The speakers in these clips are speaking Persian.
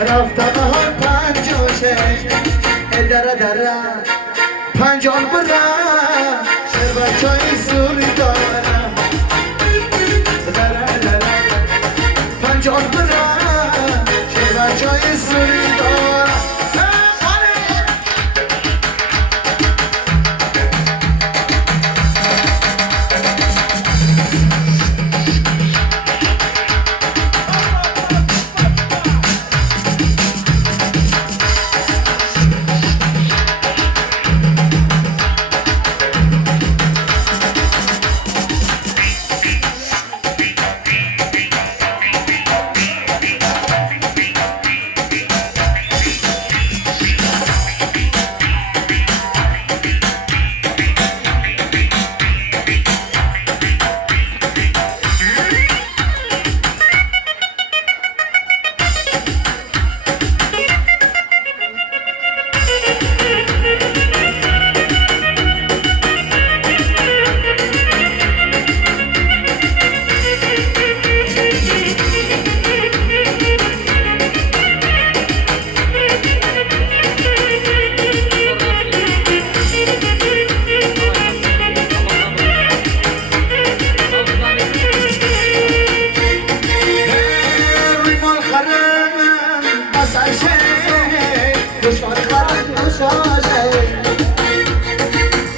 رفتم ها پنجاشه دره دره پنجان بره شر بچای سوری داره دره دره پنجان بره شر بچای سوری داره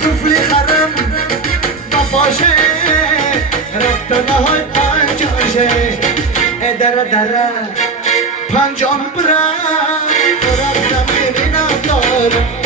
طفلی خرم بپاشه رفتم های پنجاشه دره دره پنجام برم رفتم میبینم دارم